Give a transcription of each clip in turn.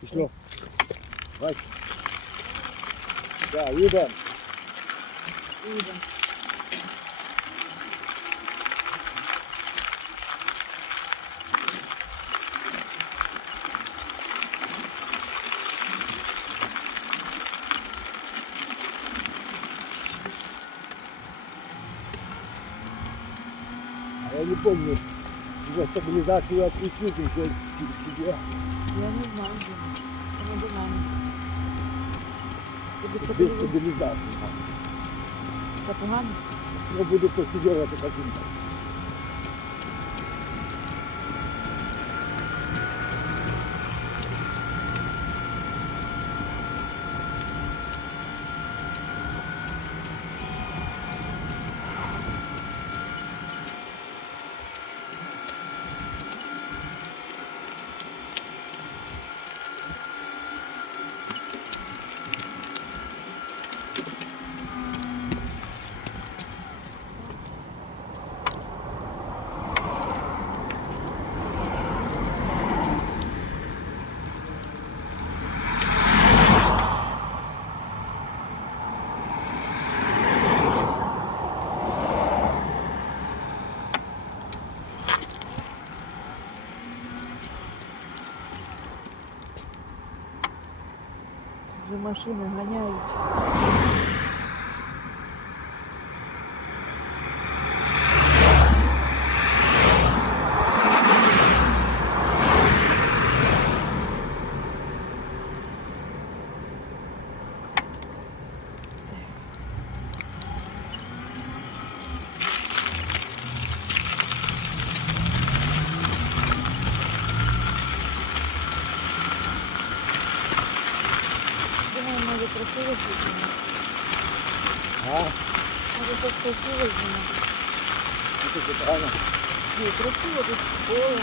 Пішло. Бач. Так, їдемо. Їдемо. А я не помню. Уже стабилизацию отключил, ты еще тебе. Я не знаю, де. Вона до мене. Тобі це Без було стабилизации. це погано? Я буду посидеть каким-то. Вже машини ганяють. красиво зима. Ні, красиво тут поле.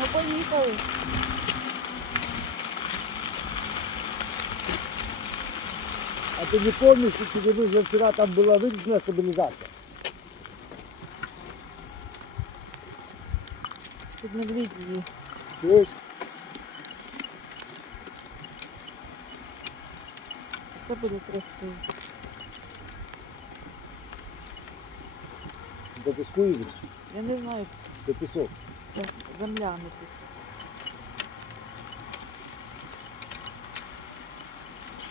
Ну поїхали. А ты не помнишь, что тебе вже вчора там была вирішена стабилизация? Тут медведі є. Ты Це буде красиво. до песку едешь, Я не знаю, до песок. це земля не пісок.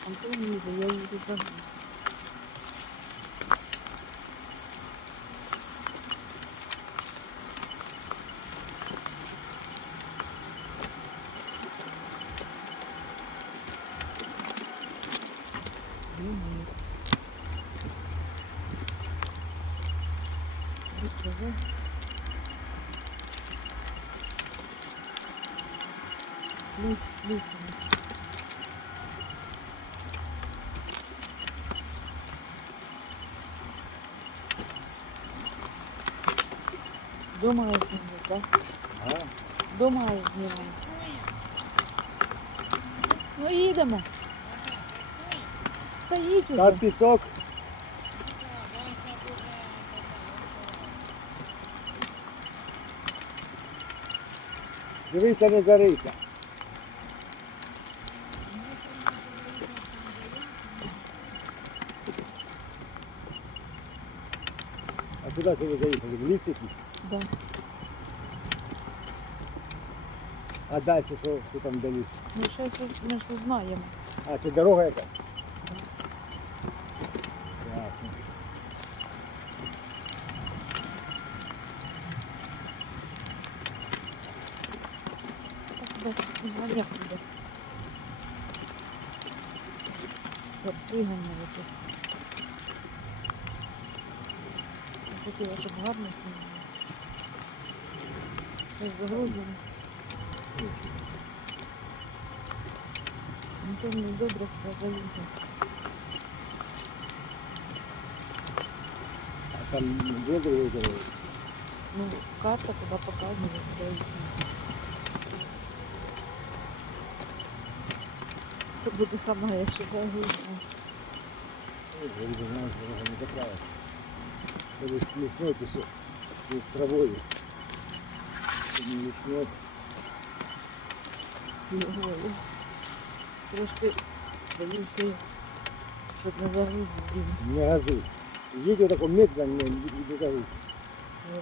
Антон їде, я їду за ним. Дома я знімаю, так? А? Дома я знімаю. Ну їдемо. Та їдь уже. Там песок. Дивися, не зарийся. А куди це ви заїхали? В ліс? Да. А далі що, що там далі? Ми щось ми ж знаємо. А, це дорога яка? Ясно. Так, да, ну, як буде? Якось. Я хотіла, щоб гарно знімали. загружено. Антон не добре спровалюся. А там добре выбрали? Ну, карта куда показывает, куда идти. Це буде сама, якщо загрузна. Я не знаю, що вона не доправиться. Коли з лісною, то все з травою не лесной. Його. Трошки боюся, щоб не загрузити. блін. Не газуй. Едь вот таком медленно, не, не газуй.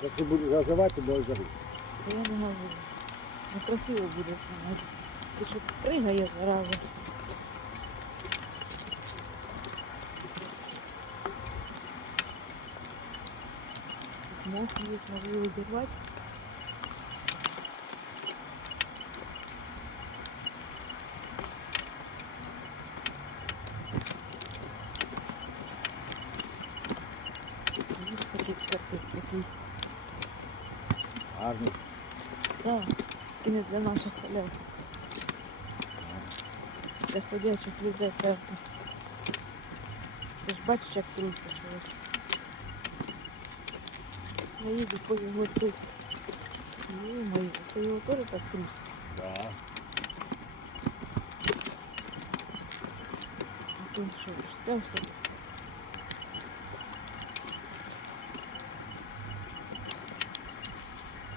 Если будешь газовать, то можешь загрузить. Та Я не можу. Некрасиво буде знімати. Ти що пригає зразу. Тут Мох є, можу його зірвати. Для наших полів. Для ходячих людей певно. Ти ж бачиш, як трусиш. ось. Я їду по його цих. Ё-моё, це його теж так трусить. Да. А то що, стався?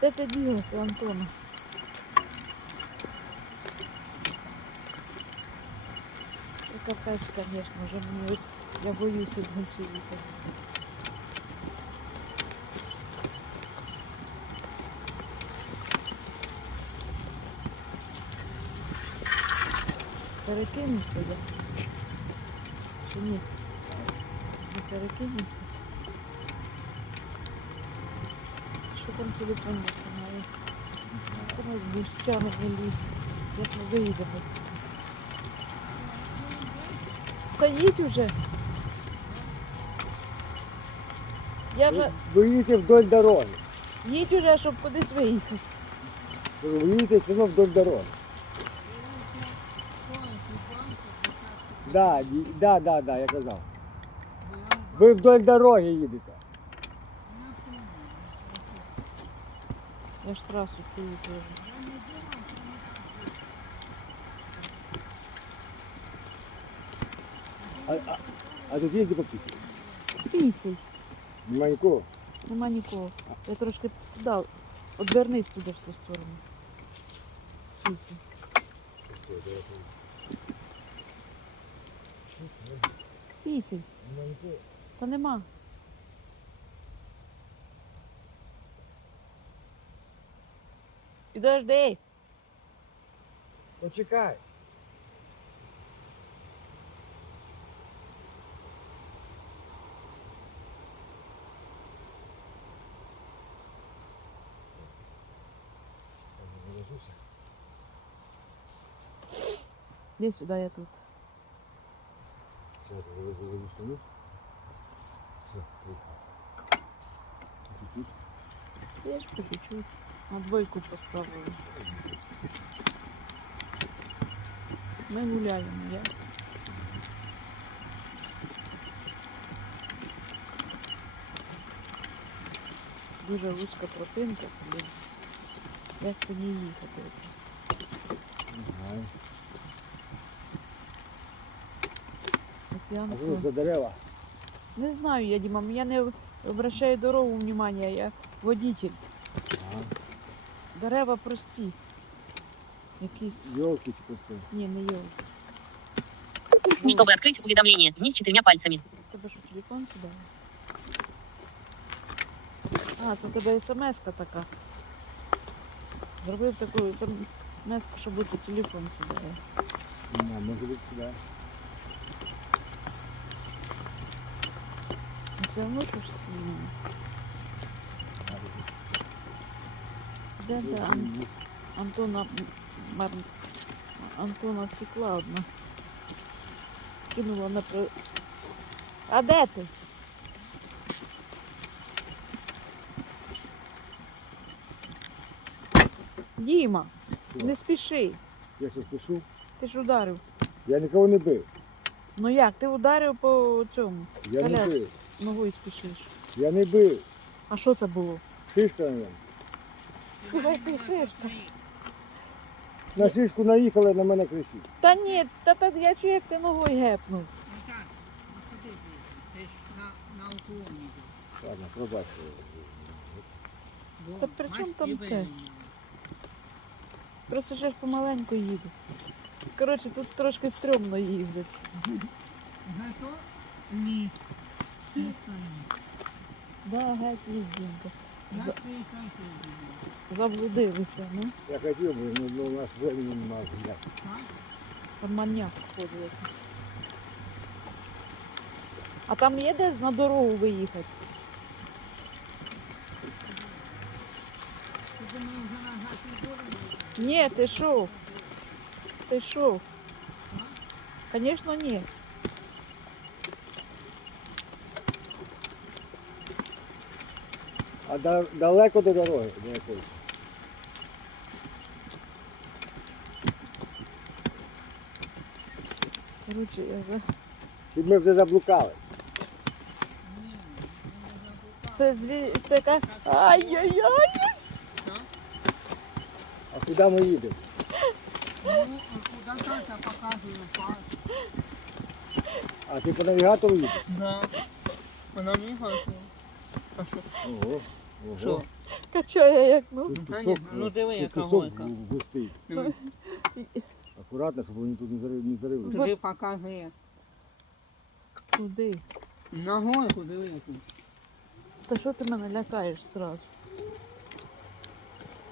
Де ти ділася, Антона? Це капець, звісно, вже мені я боюся більше Перекинуся я. Чи ні? Не перекинуся. Що там телефон знає? Комусь блищами не лізь. Як ми виїдемо. Їдь уже. Я вже Вы едете вдоль дороги. їдь уже, щоб кудись виїхати. Вы едете все равно вдоль дороги. Да, да, да, да, я казав. Ви вдоль дороги їдете. Я ж трасу стою теж. А, а, а тут є пописі? Пісій. Нема нікого. Нема нікого. Я трошки туди, одвернись туди в цю сторону. Пісій. Пісій. Нема нікого. Та нема. Підожди. Почекай. Іди сюди, я тут. Сейчас я заведу штаны. Все, Чуть-чуть. Я ж по чуть-чуть. На двойку поставила. Ми гуляємо, я. Дуже вузька тропинка, блін. Як по ній їхати? Ага. я А на що це за дерева? Не знаю я, Діма, я не обращаю дорогу внимания, я водитель. Ага. Дерева прості. Якісь. Йолки чи просто. Ні, не є. Чтобы открыть уведомление, вниз четырьмя пальцами. Тебе що, телефон сюди? А, це в тебе смс-ка така. Зробив таку смс-ку, щоб бути телефон сюди. Не, може бути сюди. Все м, Де це Ан- Антона Мар... Антона втекла одна. Кинула на. А де ти? Діма, не спіши. Я щось пишу. Ти ж ударив. Я нікого не бив. Ну як, ти ударив по цьому, Я не Коляс. бив. Ногою спішиш. Я не бив. А що це було? Шишка на ньому. Давай ти шишка. На шишку наїхали, на мене кричить. Та ні, та, та я чую, як ти ногою гепнув. на уклоні. Ладно, пробач. Та при чому там це? Просто ж помаленьку їду. Коротше, тут трошки стрьомно їздить. Зато ліс. Чисто ліс. Да, геть їздінка. Я За- приїхав сюди. Заблудилися, ну. Я хотів би, ну, ну у нас времени немає. гуляти. Там маньяк ходить. якийсь. А там є де на дорогу виїхати? Ти думаєш, вже назад не буде? Ні, ти що? Ти що? Звісно, ні. А да- далеко до дороги до якоїсь. Коротше, я за... І ми вже заблукали. Це зві... Це як... Ай-яй-яй! А куди ми їдемо? Ну, а куди тата показує пас? А ти по навігатору їдеш? Да. Хоче. Що? Ого. Що? Качає як, ну. Ну, конечно. Ну, диви, яка пісок гойка. густий. Акуратно, щоб вони тут не зарив- не зарили. Туди показує. Куди? На гойку диви яку. Та що ти мене лякаєш сразу?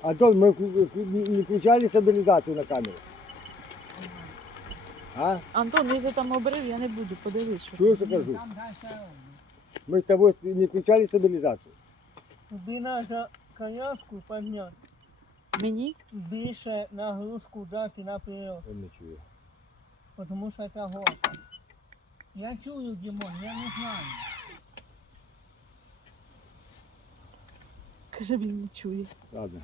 А то ми вку- вку- не не включали стабілізацію на камеру. А? Антон, якщо там обрив, я не буду, подивись. Що... Чуєш, що кажу? Там дальше. Ми з тобою не включали стабілізацію. Тобі треба коляску підняти. Мені? Більше нагрузку дати наперед. Я не чую. Потому що це горка. Я чую, Дімон, я не знаю. Каже, він не чує. Ладно.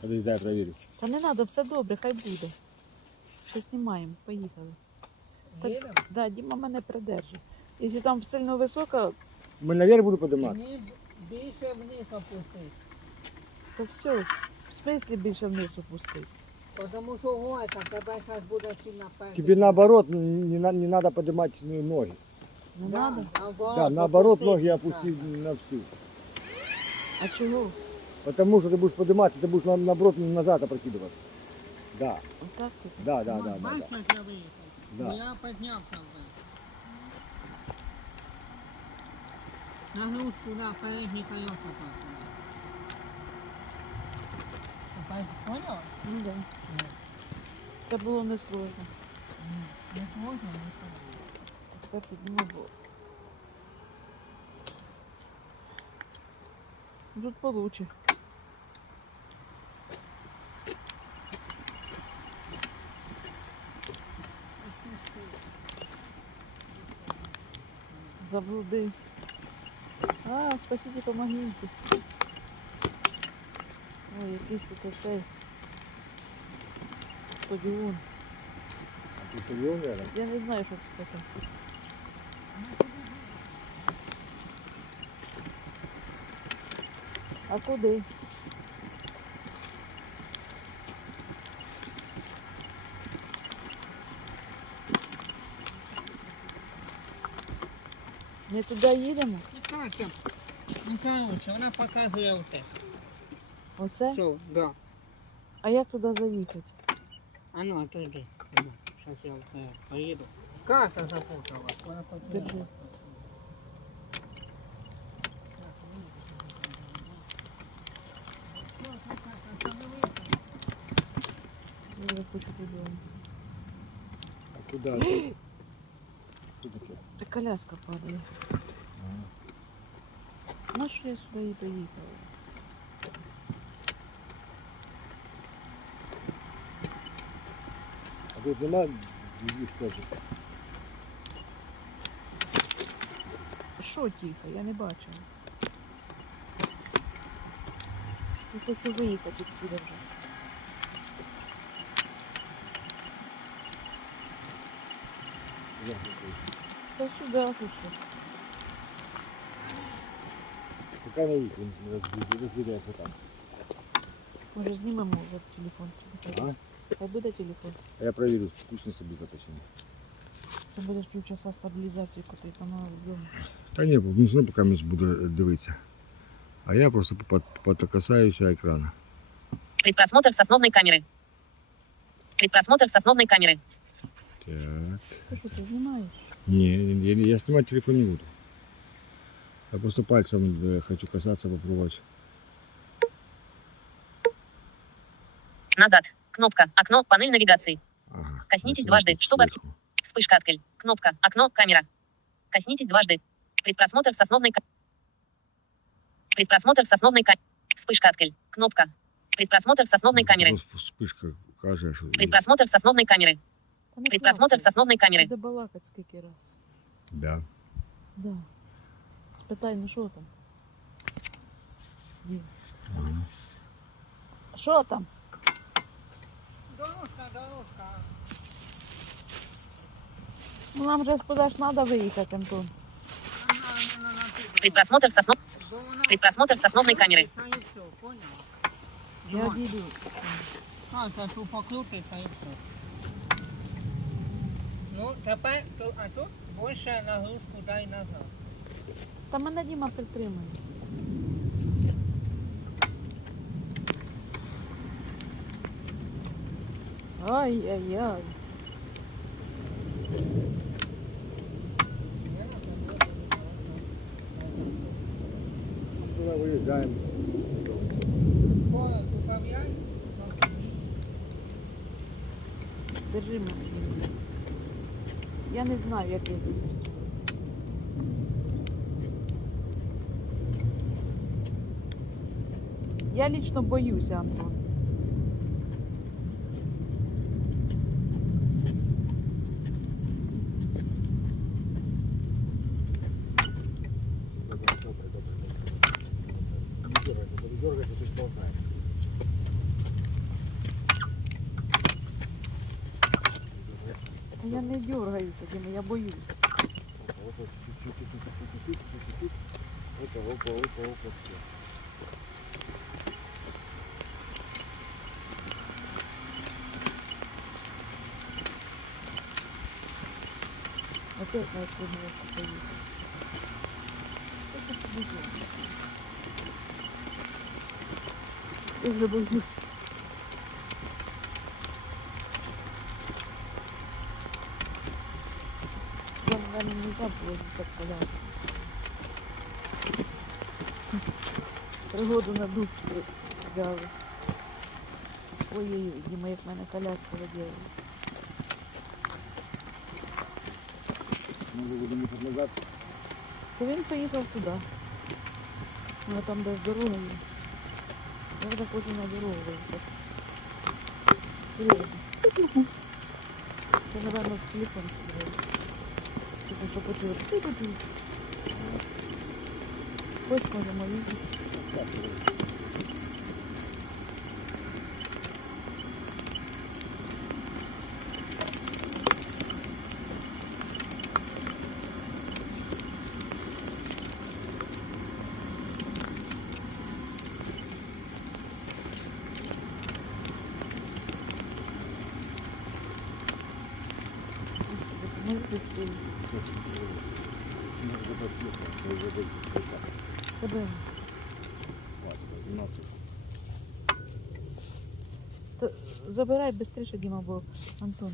Подожди, я проверю. Та не треба, все добре, хай буде. Що знімаємо, поїхали. Так. Да, Діма мене придержить. Якщо там сильно високо, Ми наверх буду подимати. Мені більше вниз опустись. то все. В смислі більше вниз опустись. Потому що горка тебе зараз буде сильно перед. Тебе наоборот не, на- не надо поднимать ноги. Не Да, треба? наоборот, Да, наоборот опустись ноги надо. опусти на всю. А чого? Потому что ты будешь подниматься, ты будешь на- наоборот назад опрокидываться. Да, Отак тут. да, да, Ну, да, да, бачиш, да. як я виїхав? Да. Ну, Я піднявся вже. Нагрузку на передні колеса. Тепер Поняв? Ну да. Це було несложно. Не сложно, не сложно. Тепер підніму бо. Тут получше. Заблудився. А, спасите, помогите. Ой, якийсь тут цей стадіон. А ты стадион рядом? Я не знаю, що це таке. А куди? Не туди їдемо? Ну, Катя, ну короче, вона показує оте. Оце? Все, да. А як туди заїхати? А ну, а то йди. Зараз я вперед поїду. Карта запуталась. Вона потеряла. Держи. Я хочу додому. А куда? ты? Что такое? Та коляска падає. На що я сюди і доїхала? А тут нема других тоже. Що тихо? Я не бачила. Я хочу виїхати відсюди вже. Я такой. Та сюди хочу. Пока на их разберется там. Може знімемо вже телефон. А? Хай буде телефон. А я проверю, скучно себе заточено. Ти будеш півчаса стабілізацію котити, вона вдома. Та ні, він все одно поки мені буде дивитися. А я просто пот- потокасаюся екрану. Предпросмотр с основной камеры. Предпросмотр с основной камеры. Так. Ти що, ти знімаєш? Не, я, я снимать телефон не буду. Я просто пальцем э, хочу касаться, попробовать. Назад. Кнопка. Окно. Панель навигации. Ага. Коснитесь Начинаю дважды, чтобы актив-. Вспышка откель. Кнопка. Окно. Камера. Коснитесь дважды. Предпросмотр с основной ка- Предпросмотр с основной камеры. Вспышка откель. Кнопка. Предпросмотр с основной камеры. Вспышка каже, що... Предпросмотр с основной камеры. Предпросмотр с клацай. основной камеры. Буде балакать скільки раз. Да. Да. Спитай, ну що там? Є. Ага. Що там? Дорожка, дорожка. Ну нам же подаш треба виїхати, Антон. Предпросмотр с основ... Предпросмотр с основной камеры. Це і все, понял? Я Давай. діду. А, це тут покрутиться і все. Ну, тепер, ту- а тут більше нагрузку дай назад. Та мене Діма підтримує. Ай-яй-яй. Куда выезжаем? Держи мене. Я не знаю, як я запустю. Я лично боюся, Антон. Я не дергаюся, Діма, я боюсь. Опа. Опа, опа, опа, опа, все. Опять на поїхати. Це ж дуже. Я вже боюсь. Я, наверное. Пригоду на дуб взяли. Ой-ой-ой, Діма, як в мене коляска виділа. Може будемо їхати назад? То він поїхав туди. Ну, а там де дорога є. Я вже хочу на дорогу виїхати. Серйозно. Це, напевно, в телефон сидів. Тільки що почув. Ти почув. Хоч можемо їхати. Забирай швидше, Діма, бо Антон.